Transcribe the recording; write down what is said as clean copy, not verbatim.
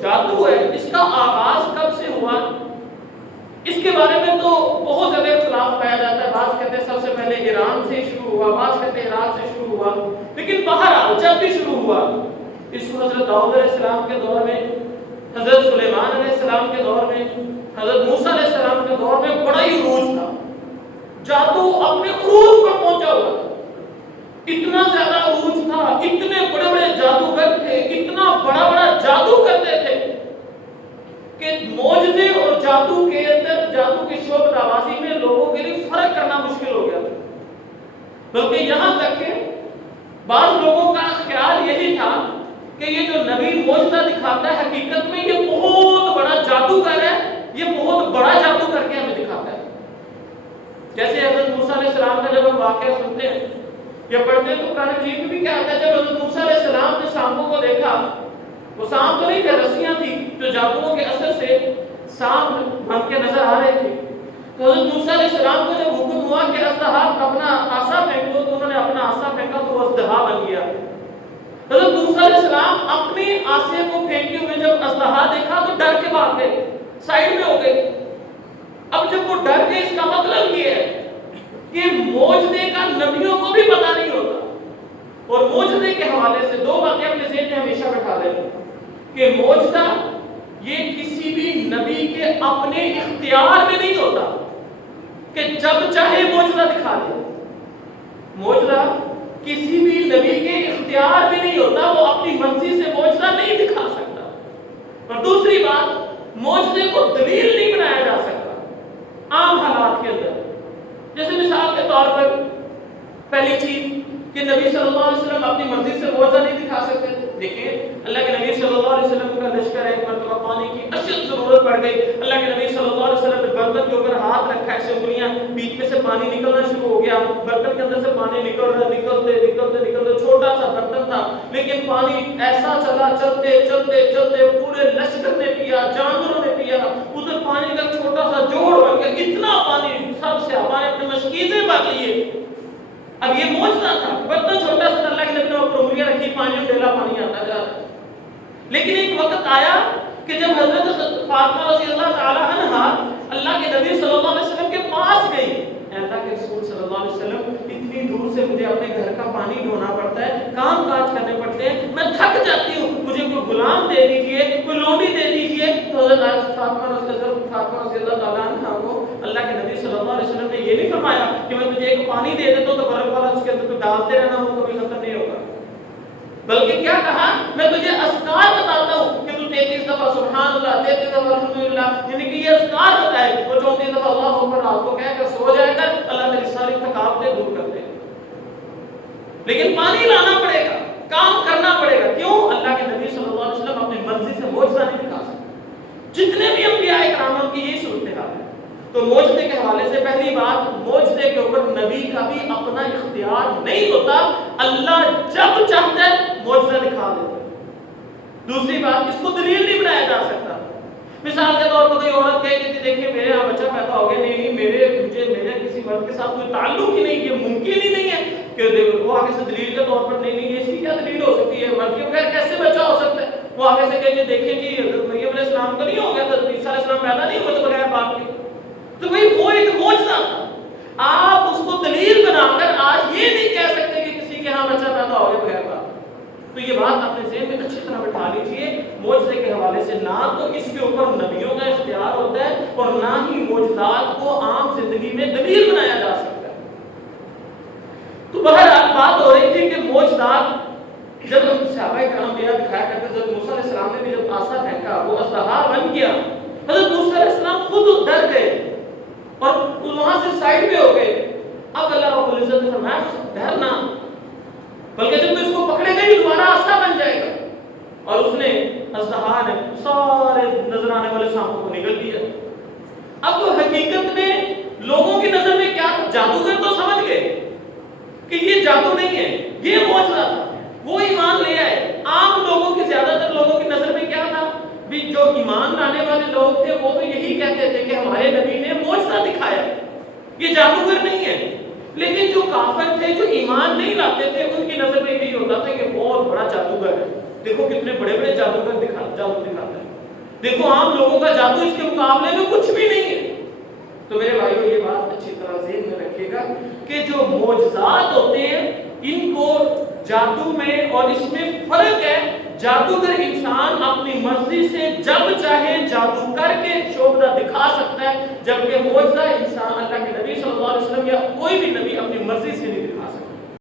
جادو ہے اس کا آغاز کب سے ہوا، اس کے بارے میں تو بہت زیادہ اختلاف پایا جاتا ہے. بعض کہتے ہیں سب سے پہلے ایران سے شروع ہوا، بعض کہتے ہیں عراق سے شروع ہوا، لیکن بہرحال جب بھی شروع ہوا اس کو حضرت داؤد علیہ السلام کے دور میں، حضرت سلیمان علیہ السلام کے دور میں، حضرت موسیٰ علیہ السلام کے دور میں بڑا ہی عروج تھا. جادو اپنے عروج پر پہنچا ہوا تھا، اتنا زیادہ عروج تھا، اتنے بڑے بڑے جادوگر تھے، اتنا بڑا بڑا جادو کرتے تھے کہ معجزے اور جادو کے اندر، جادو کی شعبہ آوازی میں لوگوں کے لیے فرق کرنا مشکل ہو گیا تھا. بلکہ یہاں تک کہ بعض لوگوں کا خیال یہی تھا کہ یہ جو نبی معجزہ دکھاتا ہے حقیقت میں یہ بہت بڑا جادوگر ہے، یہ بہت بڑا جادو کر کے ہمیں دکھاتا ہے. جیسے حضرت موسیٰ علیہ السلام کا جب ہم واقعہ سنتے ہیں یا پڑھتے ہیں تو قرآن مجید میں بھی کیا آتا ہے، جب حضرت موسیٰ علیہ السلام نے سانپوں کو دیکھا، وہ سانپ تو نہیں تھے، رسیاں تھیں جو جادوؤں کے اثر سے سانپ بن کے نظر آ رہے تھے. تو حضرت موسیٰ علیہ السلام کو جب حکم ہوا کہ اژدہا اپنا عصا پھینکو تو انہوں نے اپنا عصا پھینکا تو وہ اژدہا بن گیا. حضرت موسیٰ علیہ السلام اپنے عصے کو پھینکے ہوئے جب اژدہا دیکھا تو ڈر کے بھاگ گئے، سائڈ میں ہو گئے. اب جب وہ ڈر گئے اس کا مطلب یہ ہے کہ معجزے کا نبیوں کو بھی پتہ نہیں ہوتا. اور معجزے کے حوالے سے دو باتیں اپنے ذہن میں ہمیشہ بٹھا لیں کہ معجزہ یہ کسی بھی نبی کے اپنے اختیار میں نہیں ہوتا کہ جب چاہے معجزہ دکھا دے. معجزہ کسی بھی نبی کے اختیار میں نہیں ہوتا، وہ اپنی مرضی سے معجزہ نہیں دکھا سکتا. اور دوسری بات، معجزے کو دلیل نہیں بنایا جا سکتا عام حالات کے اندر. جیسے مثال کے طور پر پہلی چیز کہ نبی صلی اللہ علیہ وسلم اپنی مرضی سے معجزہ نہیں دکھا سکتے. دیکھیں اللہ کے نبی صلی اللہ علیہ وسلم کا لشکر ایک مرتبہ پانی کی اشد ضرورت پڑ گئی. اللہ کے نبی صلی اللہ علیہ وسلم نے برتن کے اوپر ہاتھ رکھا، ایسے انگلیاں بیچ میں سے پانی نکلنا شروع ہو گیا، برتن کے اندر سے پانی نکل رہا، نکلتے چھوٹا سا برتن تھا لیکن پانی ایسا چلا، چلتے پورے لشکر نے پیا، جانوروں نے پیا. ادھر پانی کا چھوٹا سا جوڑ بن گیا، اتنا پانی سب سے ہمارے اپنے مشکیزیں بھر لیے. اب یہ معجزہ تھا، برتن چھوٹا سا، اللہ کے نبی نے اوپر انگلیاں رکھی، پانی ڈیلا پانی آتا جا رہا. لیکن ایک وقت آیا کہ جب حضرت فاطمہ رضی اللہ تعالی عنہا اللہ کے نبی صلی اللہ علیہ وسلم کے پاس گئی، اللہ کے رسول صلی اللہ علیہ وسلم اتنی دور سے مجھے اپنے گھر کا پانی ڈھونا پڑتا ہے، کام کاج کرنے پڑتے ہیں، میں تھک جاتی ہوں، مجھے کوئی غلام دے دیجئے، کوئی لونڈی دے دیجئے. تو حضرت فاطمہ رضی اللہ تعالی عنہا کو اللہ کے نبی صلی اللہ علیہ وسلم نے یہ نہیں فرمایا کہ میں تجھے ایک پانی دے دیتا ہوں تو برف والا اس کے اندر تو ڈالتے رہنا، وہ کبھی ختم نہیں ہوگا. بلکہ کیا کہا، میں تجھے اذکار بتاتا ہوں کہ تو 33 دفعہ سبحان اللہ، 33 دفعہ الحمدللہ، یعنی کہ یہ اذکار بتائے اور 34 دفعہ اللہ اکبر رات کو کہہ کر سو جائے کر اللہ تیری ساری تھکاوٹیں دور کر دے. لیکن پانی لانا پڑے گا، کام کرنا پڑے گا. کیوں؟ اللہ کے نبی صلی اللہ علیہ وسلم اپنی مرضی سے معجزہ نہیں دکھا سکتے. جتنے بھی انبیاء کرام کی یہی صورتحال ہے. تو معجزے کے حوالے سے پہلی بات، معجزے کے اوپر نبی کا بھی اپنا اختیار نہیں ہوتا، اللہ جب چاہتا ہے معجزہ دکھا دیتا ہے. دوسری بات، اس کو دلیل نہیں بنایا جا سکتا. مثال کے طور پر کوئی عورت کہے کہ دیکھیں میرے یہاں بچہ پیدا ہو گیا، نہیں میرے کسی مرد کے ساتھ کوئی تعلق ہی نہیں، یہ ممکن ہی نہیں ہے کہ وہ آگے سے دلیل کے طور پر نہیں اس کی کیا دلیل ہو سکتی ہے، مرد کے بغیر کیسے بچہ ہو سکتا ہے. وہ آگے سے کہے دیکھیں جی حضرت مریم علیہ السلام کو نہیں ہو گیا تھا، عیسیٰ علیہ السلام پیدا نہیں ہوئے تو بغیر باپ کے. تو بھئی وہ ایک معجزہ تھا. آپ اس کو دلیل بنا کر آج یہ نہیں کہہ سکتے کہ کسی کے ہاں بچہ پیدا ہو گیا بغیر باپ. تو یہ بات اپنے ذہن میں اچھی طرح بٹھا لیجئے. معجزے کے حوالے سے نہ تو اس کے اوپر نبیوں کا اختیار ہوتا ہے اور نہ ہی معجزات کو عام زندگی میں دلیل بنایا جا سکتا ہے. تو بہرحال بات ہو رہی تھی کہ معجزات جب ہم صحابہ کرام بیان دکھایا کرتے، حضرت موسیٰ علیہ السلام نے بھی جب عصا پھینکا وہ اژدہا بن گیا. حضرت موسیٰ علیہ السلام خود ڈر گئے اور وہاں سے سائڈ پہ ہو گئے. اب اللہ رب العزت نے فرمایا ڈرنا، بلکہ جب تو اس کو پکڑے گا یہ دوبارہ عصا بن جائے گا. اور اس نے اژدہا نے سارے نظر آنے والے سانپوں کو نگل دیا. اب تو حقیقت میں لوگوں کی نظر میں کیا تھا، جادوگر تو سمجھ گئے کہ یہ جادو نہیں ہے، یہ معجزہ تھا، وہ ایمان لے آئے. عام لوگوں کی، زیادہ تر لوگوں کی نظر میں کیا تھا، بھی جو ایمان لانے والے لوگ تھے وہ تو یہی کہتے تھے کہ ہمارے نبی نے معجزہ دکھایا، یہ جادوگر نہیں ہے. لیکن جو کافر تھے، جو ایمان نہیں لاتے تھے، ان کی نظر میں یہی ہوتا تھا کہ بہت بڑا جادوگر ہے. دیکھو کتنے بڑے بڑے جادو دکھاتا ہے، دیکھو عام لوگوں کا جادو اس کے مقابلے میں کچھ بھی نہیں ہے۔ تو میرے بھائیوں یہ بات اچھی طرح ذہن میں رکھیے گا کہ جو معجزات ہوتے ہیں ان کو جادو میں اور اس میں فرق ہے۔ جادوگر انسان اپنی مرضی سے جب چاہے جادو کر کے شعبہ دکھا سکتا ہے، جبکہ معجزہ انسان اللہ کے نبی صلی اللہ علیہ وسلم یا کوئی بھی نبی اپنی مرضی سے نہیں دکھا سکتا۔